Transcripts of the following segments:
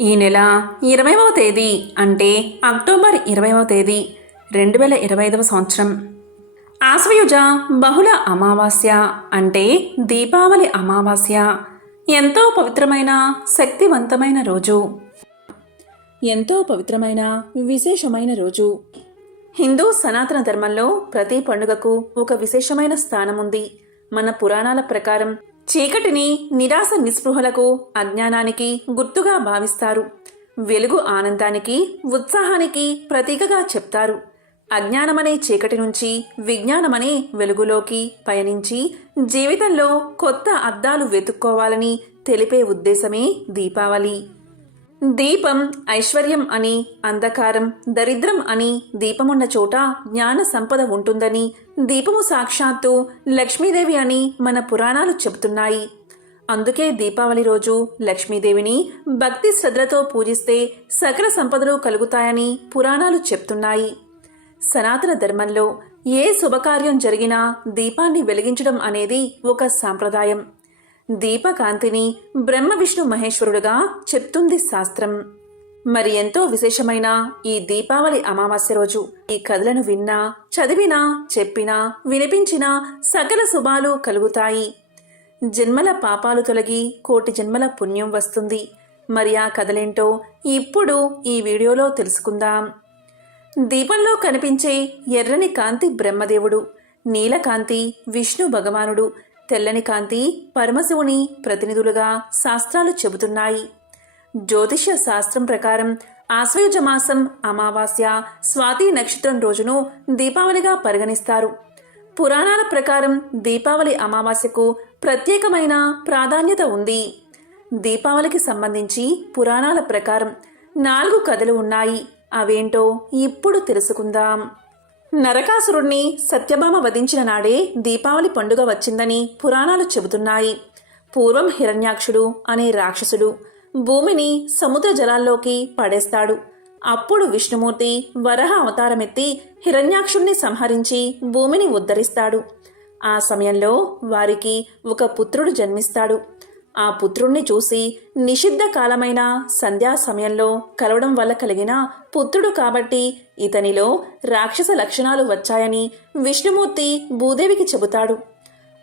ఈ నెల ఇరవైవ తేదీ అంటే అక్టోబర్ ఇరవైవ తేదీ రెండు వేల ఇరవై ఐదవ సంవత్సరం. ఆశ్వయుజ బహుళ అమావాస్య అంటే దీపావళి అమావాస్య. ఎంతో పవిత్రమైన శక్తివంతమైన రోజు. ఎంతో పవిత్రమైన విశేషమైన రోజు. హిందూ సనాతన ధర్మంలో ప్రతి పండుగకు ఒక విశేషమైన స్థానం ఉంది. మన పురాణాల ప్రకారం చీకటిని నిరాశ నిస్పృహలకు అజ్ఞానానికి గుర్తుగా భావిస్తారు. వెలుగు ఆనందానికి ఉత్సాహానికి ప్రతీకగా చెప్తారు. అజ్ఞానమనే చీకటి నుంచి విజ్ఞానమనే వెలుగులోకి పయనించి జీవితంలో కొత్త అద్దాలు వెతుక్కోవాలని తెలిపే ఉద్దేశమే దీపావళి. దీపం ఐశ్వర్యం అని అంధకారం దరిద్రం అని దీపమున్న చోట జ్ఞాన సంపద ఉంటుందని దీపము సాక్షాత్తు లక్ష్మీదేవి అని మన పురాణాలు చెబుతున్నాయి. అందుకే దీపావళి రోజు లక్ష్మీదేవిని భక్తి శ్రద్ధలతో పూజిస్తే సకల సంపదలు కలుగుతాయని పురాణాలు చెప్తున్నాయి. సనాతన ధర్మంలో ఏ శుభకార్యం జరిగినా దీపాన్ని వెలిగించడం అనేది ఒక సాంప్రదాయం. దీపకాంతిని బ్రహ్మ విష్ణు మహేశ్వరుడుగా చెప్తుంది శాస్త్రం. మరి ఎంతో విశేషమైన ఈ దీపావళి అమావాస్య రోజు ఈ కథలను విన్నా చదివినా చెప్పినా వినిపించినా సకల శుభాలు కలుగుతాయి. జన్మల పాపాలు తొలగి కోటి జన్మల పుణ్యం వస్తుంది. మరి ఆ కథలేంటో ఇప్పుడు ఈ వీడియోలో తెలుసుకుందాం. దీపంలో కనిపించే ఎర్రని కాంతి బ్రహ్మదేవుడు నీలకాంతి విష్ణు భగవానుడు తెల్లని కాంతి పరమశివుని ప్రతినిధులుగా శాస్త్రాలు చెబుతున్నాయి. జ్యోతిష్య శాస్త్రం ప్రకారం ఆశ్వయుజ మాసం అమావాస్య స్వాతి నక్షత్రం రోజును దీపావళిగా పరిగణిస్తారు. పురాణాల ప్రకారం దీపావళి అమావాస్యకు ప్రత్యేకమైన ప్రాధాన్యత ఉంది. దీపావళికి సంబంధించి పురాణాల ప్రకారం నాలుగు కథలు ఉన్నాయి. అవేంటో ఇప్పుడు తెలుసుకుందాం. నరకాసురుణ్ణి సత్యభామ వధించిన నాడే దీపావళి పండుగ వచ్చిందని పురాణాలు చెబుతున్నాయి. పూర్వం హిరణ్యాక్షుడు అనే రాక్షసుడు భూమిని సముద్ర జలాల్లోకి పడేస్తాడు. అప్పుడు విష్ణుమూర్తి వరహ అవతారమెత్తి హిరణ్యాక్షుణ్ణి సంహరించి భూమిని ఉద్ధరిస్తాడు. ఆ సమయంలో వారికి ఒక పుత్రుడు జన్మిస్తాడు. ఆ పుత్రుణ్ణి చూసి నిషిద్ధ కాలమైన సంధ్యా సమయంలో కలవడం వల్ల కలిగిన పుత్రుడు కాబట్టి ఇతనిలో రాక్షస లక్షణాలు వచ్చాయని విష్ణుమూర్తి భూదేవికి చెబుతాడు.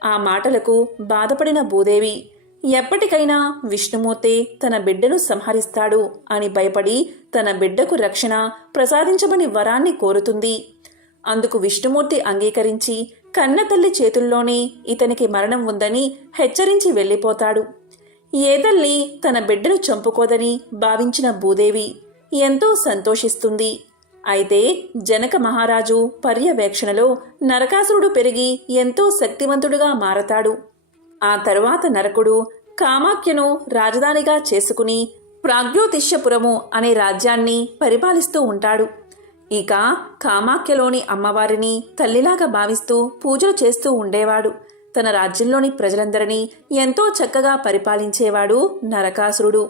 ఆ మాటలకు బాధపడిన భూదేవి ఎప్పటికైనా విష్ణుమూర్తి తన బిడ్డను సంహరిస్తాడు అని భయపడి తన బిడ్డకు రక్షణ ప్రసాదించమని వరాన్ని కోరుతుంది. అందుకు విష్ణుమూర్తి అంగీకరించి కన్నతల్లి చేతుల్లోనే ఇతనికి మరణం ఉందని హెచ్చరించి వెళ్ళిపోతాడు. ఏ తల్లి తన బిడ్డను చంపుకోదని భావించిన భూదేవి ఎంతో సంతోషిస్తుంది. అయితే జనక మహారాజు పర్యవేక్షణలో నరకాసురుడు పెరిగి ఎంతో శక్తివంతుడుగా మారతాడు. ఆ తరువాత నరకుడు కామాఖ్యను రాజధానిగా చేసుకుని ప్రాగ్యోతిష్యపురము అనే రాజ్యాన్ని పరిపాలిస్తూ ఉంటాడు. ఇక కామాఖ్యలోని అమ్మవారిని తల్లిలాగా భావిస్తూ పూజలు చేస్తూ ఉండేవాడు. తన రాజ్యంలోని ప్రజలందరినీ ఎంతో చక్కగా పరిపాలించేవాడు నరకాసురుడు.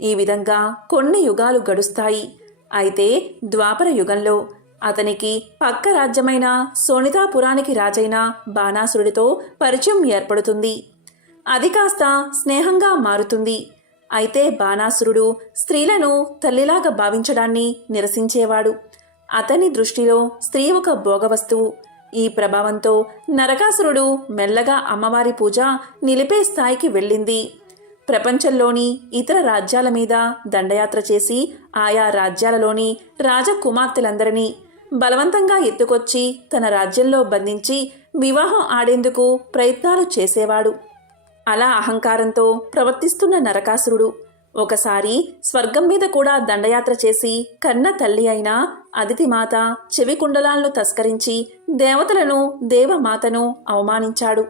ఈ విధంగా కొన్ని యుగాలు గడుస్తాయి. అయితే ద్వాపర యుగంలో అతనికి పక్క రాజ్యమైన సోనితాపురానికి రాజైన బాణాసురుడితో పరిచయం ఏర్పడుతుంది. అది కాస్త స్నేహంగా మారుతుంది. అయితే బాణాసురుడు స్త్రీలను తల్లిలాగా భావించడాన్ని నిరసించేవాడు. అతని దృష్టిలో స్త్రీ ఒక భోగవస్తువు. ఈ ప్రభావంతో నరకాసురుడు మెల్లగా అమ్మవారి పూజ నిలిపే స్థాయికి వెళ్ళింది. ప్రపంచంలోని ఇతర రాజ్యాల మీద దండయాత్ర చేసి ఆయా రాజ్యాలలోని రాజకుమార్తెలందరినీ బలవంతంగా ఎత్తుకొచ్చి తన రాజ్యంలో బంధించి వివాహం ఆడేందుకు ప్రయత్నాలు చేసేవాడు. అలా అహంకారంతో ప్రవర్తిస్తున్న నరకాసురుడు. ఒకసారి స్వర్గం మీద కూడా దండయాత్ర చేసి కన్న తల్లి అయిన అదితిమాత చెవి కుండలాలను తస్కరించి దేవతలను దేవమాతను అవమానించాడు.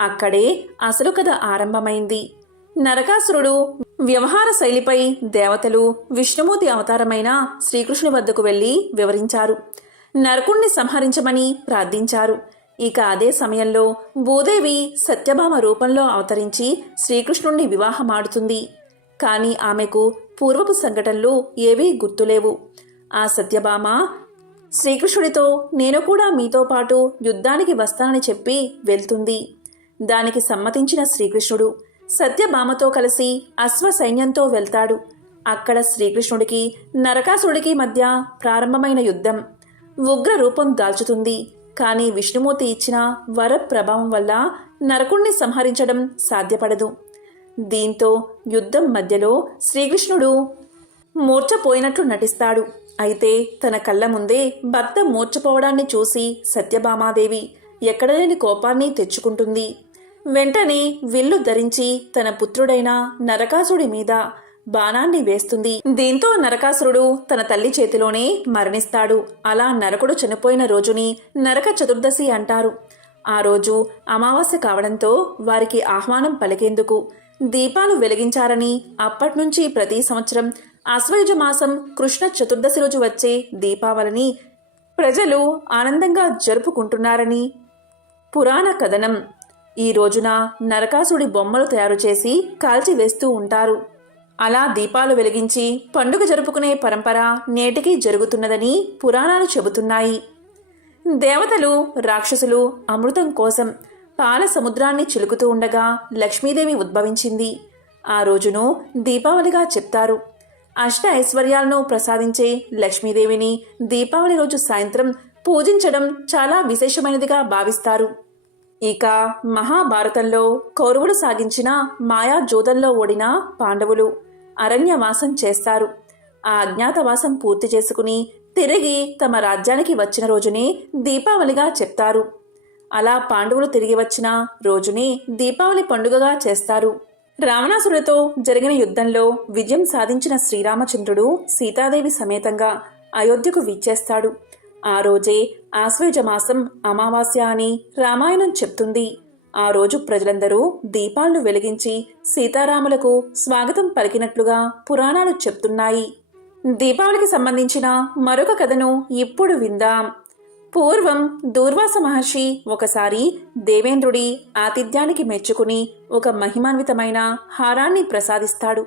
అక్కడే అసలు కథ ఆరంభమైంది. నరకాసురుడు వ్యవహార శైలిపై దేవతలు విష్ణుమూర్తి అవతారమైన శ్రీకృష్ణుని వద్దకు వెళ్ళి వివరించారు. నరకుణ్ణి సంహరించమని ప్రార్థించారు. ఇక అదే సమయంలో భూదేవి సత్యభామ రూపంలో అవతరించి శ్రీకృష్ణుణ్ణి వివాహమాడుతుంది. కానీ ఆమెకు పూర్వపు సంఘటనలు ఏవీ గుర్తులేవు. ఆ సత్యభామ శ్రీకృష్ణుడితో నేను కూడా మీతో పాటు యుద్ధానికి వస్తానని చెప్పి వెళ్తుంది. దానికి సమ్మతించిన శ్రీకృష్ణుడు సత్యభామతో కలిసి అశ్వ సైన్యంతో వెళ్తాడు. అక్కడ శ్రీకృష్ణుడికి నరకాసురుడికి మధ్య ప్రారంభమైన యుద్ధం ఉగ్ర రూపం దాల్చుతుంది. కానీ విష్ణుమూర్తి ఇచ్చిన వర ప్రభావం వల్ల నరకుణ్ణి సంహరించడం సాధ్యపడదు. దీంతో యుద్ధం మధ్యలో శ్రీకృష్ణుడు మూర్ఛపోయినట్లు నటిస్తాడు. అయితే తన కళ్ళ ముందే భర్త మూర్చపోవడాన్ని చూసి సత్యభామాదేవి ఎక్కడలేని కోపాన్ని తెచ్చుకుంటుంది. వెంటనే విల్లు ధరించి తన పుత్రుడైన నరకాసుడి మీద బాణాన్ని వేస్తుంది. దీంతో నరకాసురుడు తన తల్లి చేతిలోనే మరణిస్తాడు. అలా నరకుడు చనిపోయిన రోజుని నరక చతుర్దశి అంటారు. ఆ రోజు అమావాస్య కావడంతో వారికి ఆహ్వానం పలికేందుకు దీపాలు వెలిగించారని అప్పట్నుంచి ప్రతి సంవత్సరం అశ్వయుజ మాసం కృష్ణ చతుర్దశి రోజు వచ్చే దీపావళిని ప్రజలు ఆనందంగా జరుపుకుంటున్నారని పురాణ కథనం. ఈ రోజున నరకాసుడి బొమ్మలు తయారు చేసి కాల్చివేస్తూ ఉంటారు. అలా దీపాలు వెలిగించి పండుగ జరుపుకునే పరంపర నేటికీ జరుగుతున్నదని పురాణాలు చెబుతున్నాయి. దేవతలు రాక్షసులు అమృతం కోసం పాల సముద్రాన్ని చిలుకుతూ ఉండగా లక్ష్మీదేవి ఉద్భవించింది. ఆ రోజును దీపావళిగా చెప్తారు. అష్ట ఐశ్వర్యాలను ప్రసాదించే లక్ష్మీదేవిని దీపావళి రోజు సాయంత్రం పూజించడం చాలా విశేషమైనదిగా భావిస్తారు. ఇక మహాభారతంలో కౌరవులు సాగించిన మాయా జోదంలో ఓడిన పాండవులు అరణ్యవాసం చేస్తారు. ఆ అజ్ఞాతవాసం పూర్తి చేసుకుని తిరిగి తమ రాజ్యానికి వచ్చిన రోజునే దీపావళిగా చెప్తారు. అలా పాండవులు తిరిగి వచ్చిన రోజునే దీపావళి పండుగగా చేస్తారు. రావణాసురుడితో జరిగిన యుద్ధంలో విజయం సాధించిన శ్రీరామచంద్రుడు సీతాదేవి సమేతంగా అయోధ్యకు విచ్చేస్తాడు. ఆ రోజే ఆశ్వేజమాసం అమావాస్య అని రామాయణం చెప్తుంది. ఆ రోజు ప్రజలందరూ దీపాలను వెలిగించి సీతారాములకు స్వాగతం పలికినట్లుగా పురాణాలు చెప్తున్నాయి. దీపావళికి సంబంధించిన మరొక కథను ఇప్పుడు విందాం. పూర్వం దూర్వాస మహర్షి ఒకసారి దేవేంద్రుడి ఆతిథ్యానికి మెచ్చుకుని ఒక మహిమాన్వితమైన హారాన్ని ప్రసాదిస్తాడు.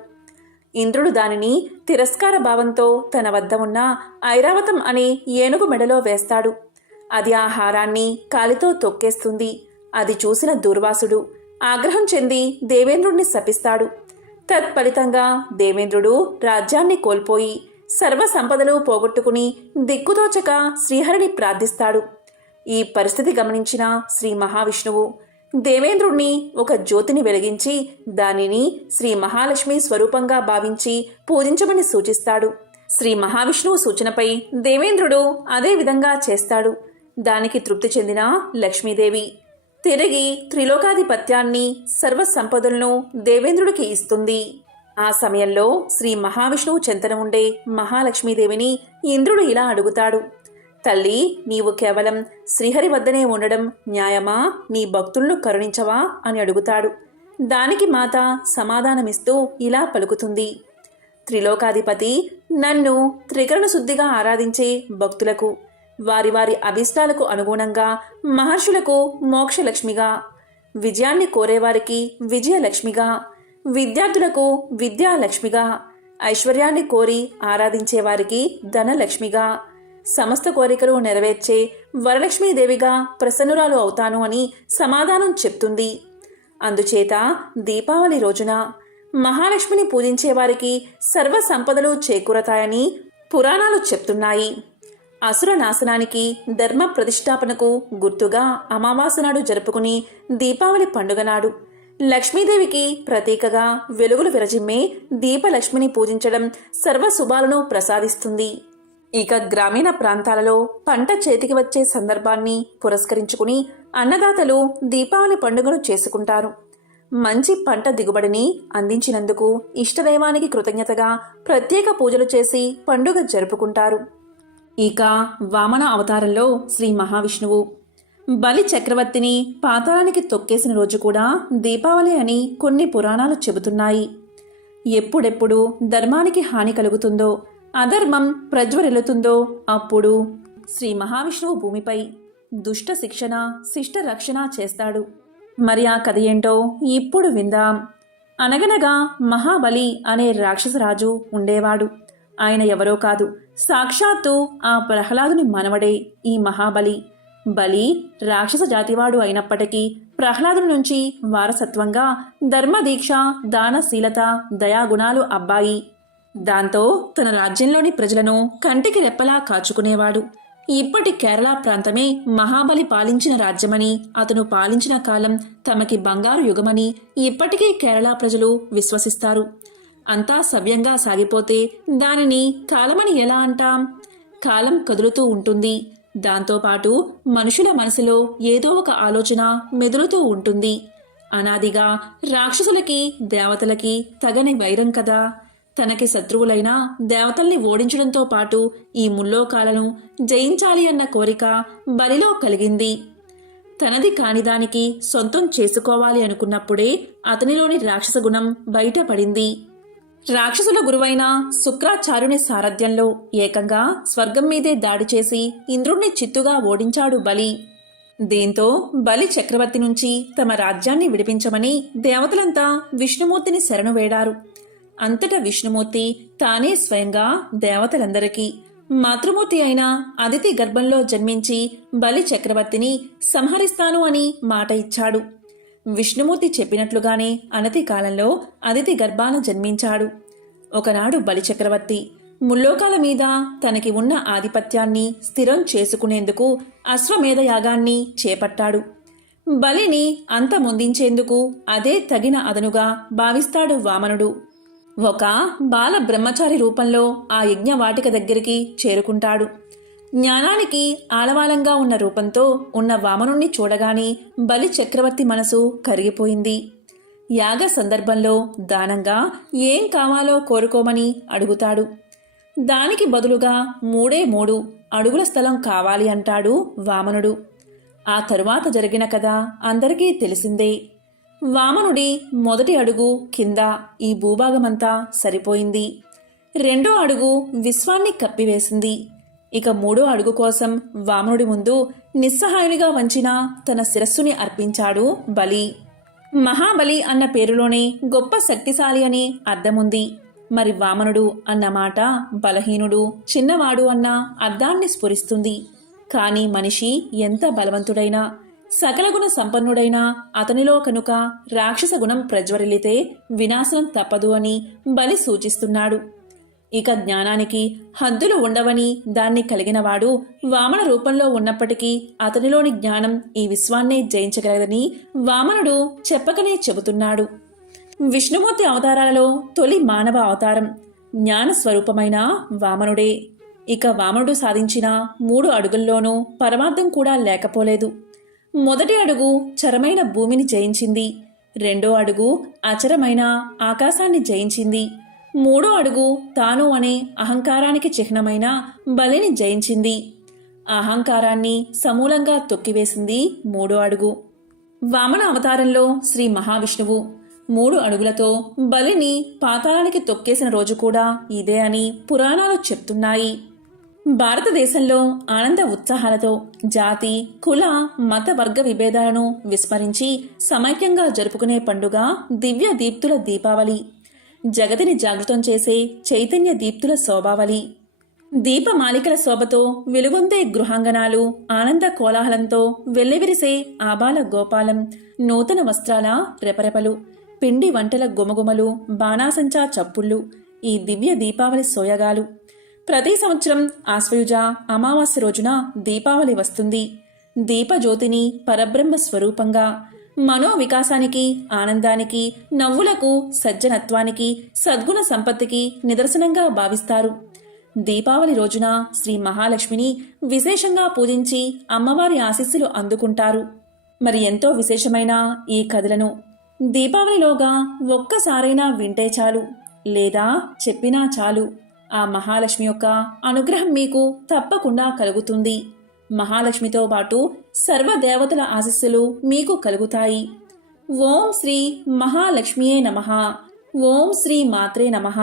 ఇంద్రుడు దానిని తిరస్కార భావంతో తన వద్ద ఉన్న ఐరావతం అనే ఏనుగు మెడలో వేస్తాడు. అది ఆ హారాన్ని కాలితో తొక్కేస్తుంది. అది చూసిన దూర్వాసుడు ఆగ్రహం చెంది దేవేంద్రుడిని శపిస్తాడు. తత్ఫలితంగా దేవేంద్రుడు రాజ్యాన్ని కోల్పోయి సర్వ సంపదలు పోగొట్టుకుని దిక్కుతోచక శ్రీహరిని ప్రార్థిస్తాడు. ఈ పరిస్థితి గమనించిన శ్రీ మహావిష్ణువు దేవేంద్రుణ్ణి ఒక జ్యోతిని వెలిగించి దానిని శ్రీ మహాలక్ష్మి స్వరూపంగా భావించి పూజించమని సూచిస్తాడు. శ్రీ మహావిష్ణువు సూచనపై దేవేంద్రుడు అదే విధంగా చేస్తాడు. దానికి తృప్తి చెందిన లక్ష్మీదేవి తిరిగి త్రిలోకాధిపత్యాన్ని సర్వ సంపదలను దేవేంద్రుడికి ఇస్తుంది. ఆ సమయంలో శ్రీ మహావిష్ణువు చెంతన ఉండే మహాలక్ష్మీదేవిని ఇంద్రుడు ఇలా అడుగుతాడు. తల్లి నీవు కేవలం శ్రీహరి వద్దనే ఉండడం న్యాయమా? నీ భక్తులను కరుణించవా? అని అడుగుతాడు. దానికి మాత సమాధానమిస్తూ ఇలా పలుకుతుంది. త్రిలోకాధిపతి నన్ను త్రికరణ శుద్ధిగా ఆరాధించే భక్తులకు వారి వారి అభిష్టాలకు అనుగుణంగా మహర్షులకు మోక్షలక్ష్మిగా విజయాన్ని కోరేవారికి విజయలక్ష్మిగా విద్యార్థులకు విద్యాలక్ష్మిగా ఐశ్వర్యాన్ని కోరి ఆరాధించే వారికి ధనలక్ష్మిగా. సమస్త కోరికలు నెరవేర్చే వరలక్ష్మీదేవిగా ప్రసన్నురాలు అవుతాను అని సమాధానం చెప్తుంది. అందుచేత దీపావళి రోజున మహాలక్ష్మిని పూజించే వారికి సర్వ సంపదలు చేకూరతాయని పురాణాలు చెప్తున్నాయి. అసుర నాశనానికి ధర్మ ప్రతిష్టాపనకు గుర్తుగా అమావాస్య నాడు జరుపుకుని దీపావళి పండుగ నాడు లక్ష్మీదేవికి ప్రతీకగా వెలుగులు విరజిమ్మే దీపలక్ష్మిని పూజించడం సర్వ శుభాలను ప్రసాదిస్తుంది. ఇక గ్రామీణ ప్రాంతాలలో పంట చేతికి వచ్చే సందర్భాన్ని పురస్కరించుకుని అన్నదాతలు దీపావళి పండుగను చేసుకుంటారు. మంచి పంట దిగుబడిని అందించినందుకు ఇష్టదైవానికి కృతజ్ఞతగా ప్రత్యేక పూజలు చేసి పండుగ జరుపుకుంటారు. ఇక వామన అవతారంలో శ్రీ మహావిష్ణువు. బలి చక్రవర్తిని పాతాళానికి తొక్కేసిన రోజు కూడా దీపావళి అని కొన్ని పురాణాలు చెబుతున్నాయి. ఎప్పుడెప్పుడు ధర్మానికి హాని కలుగుతుందో అధర్మం ప్రజ్వరిల్లుతుందో అప్పుడు శ్రీ మహావిష్ణువు భూమిపై దుష్ట శిక్షణ శిష్ట రక్షణ చేస్తాడు. మరి ఆ కథ ఏంటో ఇప్పుడు విందాం. అనగనగా మహాబలి అనే రాక్షసరాజు ఉండేవాడు. ఆయన ఎవరో కాదు సాక్షాత్తు ఆ ప్రహ్లాదుని మనవడే ఈ మహాబలి. బలి రాక్షస జాతివాడు అయినప్పటికీ ప్రహ్లాదుని నుంచి వారసత్వంగా ధర్మదీక్ష దానశీలత దయాగుణాలు అబ్బాయి. దాంతో తన రాజ్యంలోని ప్రజలను కంటికి రెప్పలా కాచుకునేవాడు. ఇప్పటి కేరళ ప్రాంతమే మహాబలి పాలించిన రాజ్యమని అతను పాలించిన కాలం తమకి బంగారు యుగమని ఇప్పటికీ కేరళ ప్రజలు విశ్వసిస్తారు. అంతా సవ్యంగా సాగిపోతే దానిని కాలమని ఎలా అంటాం? కాలం కదులుతూ ఉంటుంది. దాంతోపాటు మనుషుల మనసులో ఏదో ఒక ఆలోచన మెదులుతూ ఉంటుంది. అనాదిగా రాక్షసులకి దేవతలకి తగని వైరం కదా. తనకి శత్రువులైన దేవతల్ని ఓడించడంతో పాటు ఈ ముల్లోకాలను జయించాలి అన్న కోరిక బలిలో కలిగింది. తనది కానిదానికి సొంతం చేసుకోవాలి అనుకున్నప్పుడే అతనిలోని రాక్షస గుణం బయటపడింది. రాక్షసుల గురువైన శుక్రాచార్యుని సారథ్యంలో ఏకంగా స్వర్గం మీదే దాడి చేసి ఇంద్రుణ్ణి చిత్తుగా ఓడించాడు బలి. దీంతో బలి చక్రవర్తి నుంచి తమ రాజ్యాన్ని విడిపించమని దేవతలంతా విష్ణుమూర్తిని శరణు వేడారు. అంతటా విష్ణుమూర్తి తానే స్వయంగా దేవతలందరికీ మాతృమూర్తి అయిన అదితి గర్భంలో జన్మించి బలి చక్రవర్తిని సంహరిస్తాను అని మాట ఇచ్చాడు. విష్ణుమూర్తి చెప్పినట్లుగానే అనతి కాలంలో అదితి గర్భాన జన్మించాడు. ఒకనాడు బలిచక్రవర్తి ముల్లోకాల మీద తనకి ఉన్న ఆధిపత్యాన్ని స్థిరం చేసుకునేందుకు అశ్వమేధ యాగాన్ని చేపట్టాడు. బలిని అంతమొందించేందుకు అదే తగిన అదనుగా భావిస్తాడు వామనుడు. ఒక బాల బ్రహ్మచారి రూపంలో ఆ యజ్ఞవాటిక దగ్గరికి చేరుకుంటాడు. జ్ఞానానికి ఆలవాలంగా ఉన్న రూపంతో ఉన్న వామనుణ్ణి చూడగానే బలి చక్రవర్తి మనసు కరిగిపోయింది. యాగ సందర్భంలో దానంగా ఏం కావాలో కోరుకోమని అడుగుతాడు. దానికి బదులుగా మూడే మూడు అడుగుల స్థలం కావాలి అంటాడు వామనుడు. ఆ తరువాత జరిగిన కథ అందరికీ తెలిసిందే. వామనుడి మొదటి అడుగు కింద ఈ భూభాగమంతా సరిపోయింది. రెండో అడుగు విశ్వాన్ని కప్పివేసింది. ఇక మూడో అడుగు కోసం వామనుడి ముందు నిస్సహాయునిగా వంచిన తన శిరస్సుని అర్పించాడు బలి. మహాబలి అన్న పేరులోనే గొప్ప శక్తిశాలి అని అర్థముంది. మరి వామనుడు అన్న మాట బలహీనుడు చిన్నవాడు అన్న అర్థాన్ని స్ఫురిస్తుంది. కానీ మనిషి ఎంత బలవంతుడైనా సకల గుణ సంపన్నుడైనా అతనిలో కనుక రాక్షస గుణం ప్రజ్వరిల్లితే వినాశనం తప్పదు అని బలి సూచిస్తున్నాడు. ఇక జ్ఞానానికి హద్దులు ఉండవని దాన్ని కలిగినవాడు వామన రూపంలో ఉన్నప్పటికీ అతనిలోని జ్ఞానం ఈ విశ్వాన్నే జయించగలదని వామనుడు చెప్పకనే చెబుతున్నాడు. విష్ణుమూర్తి అవతారాలలో తొలి మానవ అవతారం జ్ఞాన స్వరూపమైన వామనుడే. ఇక వామనుడు సాధించిన మూడు అడుగుల్లోనూ పరమార్థం కూడా లేకపోలేదు. మొదటి అడుగు చరమైన భూమిని జయించింది. రెండో అడుగు అచరమైన ఆకాశాన్ని జయించింది. మూడో అడుగు తాను అనే అహంకారానికి చిహ్నమైన బలిని జయించింది. అహంకారాన్ని సమూలంగా తొక్కివేసింది మూడో అడుగు. వామన అవతారంలో శ్రీ మహావిష్ణువు మూడు అడుగులతో బలిని పాతాళానికి తొక్కేసిన రోజు కూడా ఇదే అని పురాణాలు చెప్తున్నాయి. భారతదేశంలో ఆనంద ఉత్సాహాలతో జాతి కుల మత వర్గ విభేదాలను విస్మరించి సమైక్యంగా జరుపుకునే పండుగ దివ్య దీప్తుల దీపావళి. జగతిని జాగృతం చేసే చైతన్య దీప్తుల శోభావళి. దీపమాలికల శోభతో వెలుగొందే గృహాంగణాలు ఆనంద కోలాహలంతో వెల్లివిరిసే ఆబాల గోపాలం నూతన వస్త్రాల రెపరెపలు పిండి వంటల గుమగుమలు బాణాసంచా చప్పుళ్ళు ఈ దివ్య దీపావళి సోయగాలు. ప్రతి సంవత్సరం ఆశ్వయుజ అమావాస్య రోజున దీపావళి వస్తుంది. దీపజ్యోతిని పరబ్రహ్మ స్వరూపంగా మనో వికాసానికి ఆనందానికి నవ్వులకు సజ్జనత్వానికి సద్గుణ సంపత్తికి నిదర్శనంగా భావిస్తారు. దీపావళి రోజున శ్రీ మహాలక్ష్మిని విశేషంగా పూజించి అమ్మవారి ఆశీస్సులు అందుకుంటారు. మరి ఎంతో విశేషమైన ఈ కథలను దీపావళిలోగా ఒక్కసారైనా వింటే చాలు లేదా చెప్పినా చాలు. ఆ మహాలక్ష్మి యొక్క అనుగ్రహం మీకు తప్పకుండా కలుగుతుంది. మహాలక్ష్మితో పాటు సర్వదేవతల ఆశస్సులు మీకు కలుగుతాయి. ఓం శ్రీ మహాలక్ష్మియే నమః. ఓం శ్రీ మాత్రే నమః.